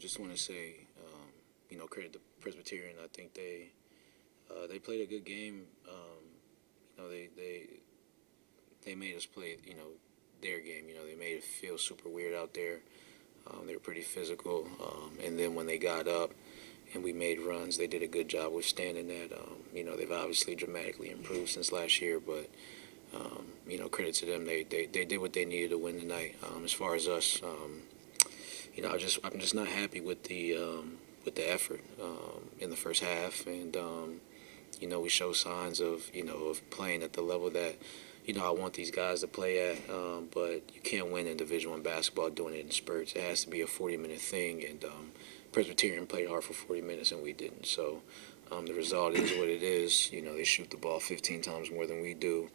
just want to say, credit to Presbyterian. I think they played a good game. They made us play, their game. They made it feel super weird out there. They were pretty physical, and then when they got up and we made runs, they did a good job withstanding that. They've obviously dramatically improved since last year, but credit to them. They did what they needed to win tonight. As far as us, I'm just not happy with the effort in the first half, and we show signs of playing at the level that I want these guys to play at, but you can't win in Division I basketball doing it in spurts. It has to be a 40-minute thing, and Presbyterian played hard for 40 minutes, and we didn't. So the result is what it is. They shoot the ball 15 times more than we do,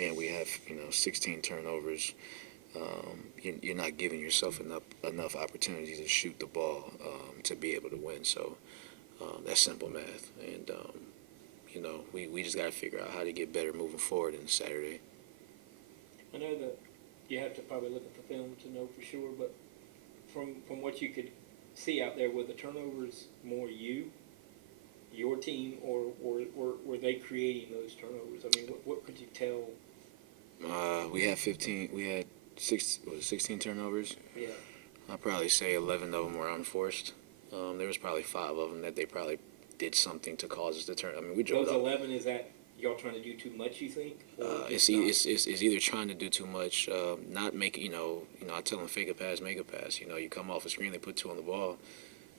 and we have 16 turnovers. You're not giving yourself enough opportunities to shoot the ball to be able to win. So that's simple math, and we just got to figure out how to get better moving forward in Saturday. I know that you have to probably look at the film to know for sure, but from what you could see out there, were the turnovers more your team, or were they creating those turnovers? I mean, what could you tell? We had 15. We had 16 turnovers. Yeah. I'd probably say 11 of them were unforced. There was probably 5 of them that they probably did something to cause us to turn. I mean, we drove those up. 11, is that y'all trying to do too much, you think? It's either trying to do too much, not make it. I tell them fake a pass, make a pass. You come off a screen, they put 2 on the ball.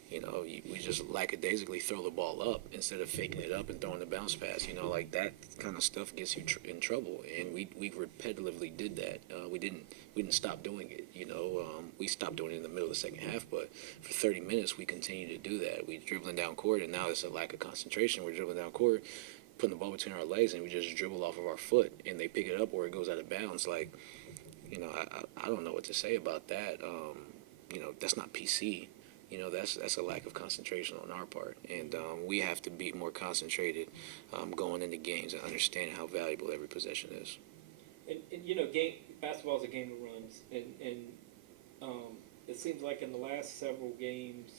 We just lackadaisically throw the ball up instead of faking it up and throwing the bounce pass. Like that kind of stuff gets you in trouble, and we repetitively did that. We didn't stop doing it. We stopped doing it in the middle of the second half, but for 30 minutes we continued to do that. We dribbling down court, and now it's a lack of concentration. We're dribbling down court, putting the ball between our legs, and we just dribble off of our foot, and they pick it up or it goes out of bounds. Like, I don't know what to say about that. That's not PC. That's a lack of concentration on our part, and we have to be more concentrated going into games and understanding how valuable every possession is. And basketball is a game of runs, and it seems like in the last several games,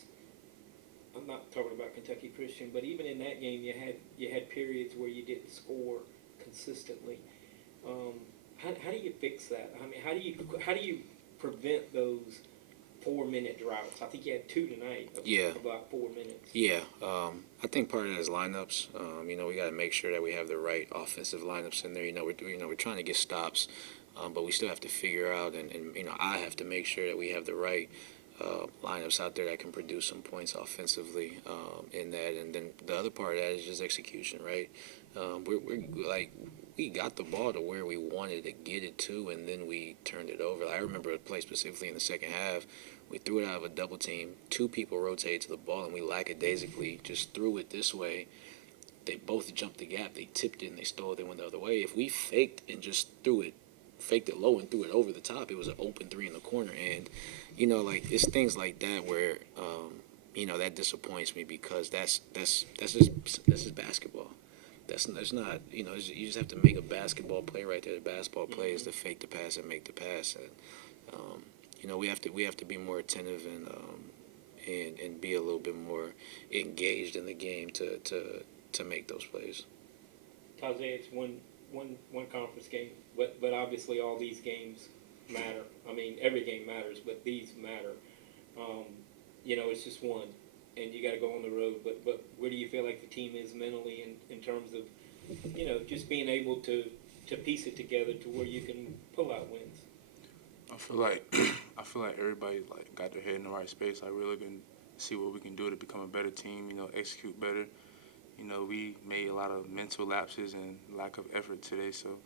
I'm not talking about Kentucky Christian, but even in that game, you had periods where you didn't score consistently. How do you fix that? I mean, how do you prevent those 4-minute droughts? I think you had 2 tonight. Of about 4 minutes. Yeah, I think part of that is lineups. We got to make sure that we have the right offensive lineups in there. We're trying to get stops, but we still have to figure out, and I have to make sure that we have the right lineups out there that can produce some points offensively in that. And then the other part of that is just execution, right? We got the ball to where we wanted to get it to, and then we turned it over. I remember a play specifically in the second half. We threw it out of a double team. 2 people rotated to the ball, and we lackadaisically just threw it this way. They both jumped the gap. They tipped it, and they stole it. They went the other way. If we faked and just faked it low and threw it over the top, it was an open 3 in the corner. And, it's things like that where, that disappoints me, because that's just basketball. That's not, you just have to make a basketball play right there. The basketball play is to fake the pass and make the pass. And, we have to be more attentive and be a little bit more engaged in the game to make those plays. Taje, it's one conference game, but obviously all these games matter. I mean, every game matters, but these matter. It's just one, and you got to go on the road. But where do you feel like the team is mentally in terms of, just being able to piece it together to where you can pull out wins? I feel like everybody got their head in the right space. I really can see what we can do to become a better team. Execute better. We made a lot of mental lapses and lack of effort today. So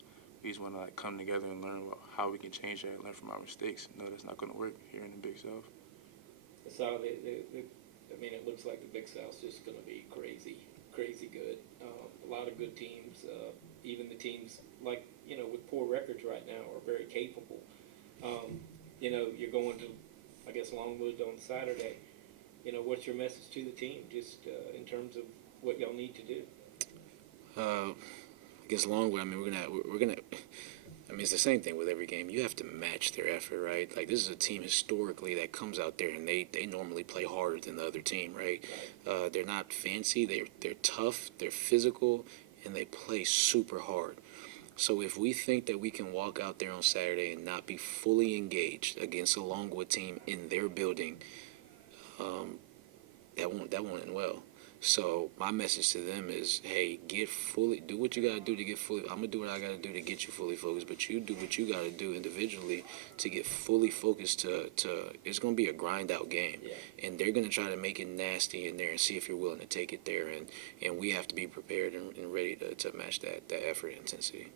we just want to come together and learn about how we can change that and learn from our mistakes. That's not going to work here in the Big South. So it looks like the Big South's just going to be crazy good. A lot of good teams. Even the teams with poor records right now are very capable. You're going to, I guess, Longwood on Saturday. What's your message to the team, just in terms of what y'all need to do? Against Longwood, I mean, we're gonna. I mean, it's the same thing with every game. You have to match their effort, right? Like, this is a team historically that comes out there and they normally play harder than the other team, right? They're not fancy. They're tough. They're physical, and they play super hard. So if we think that we can walk out there on Saturday and not be fully engaged against a Longwood team in their building, that won't end well. So my message to them is, hey, do what you got to do to get fully. I'm gonna do what I got to do to get you fully focused, but you do what you got to do individually to get fully focused. To it's gonna be a grind out game, and they're gonna try to make it nasty in there and see if you're willing to take it there, and we have to be prepared and ready to match that effort intensity.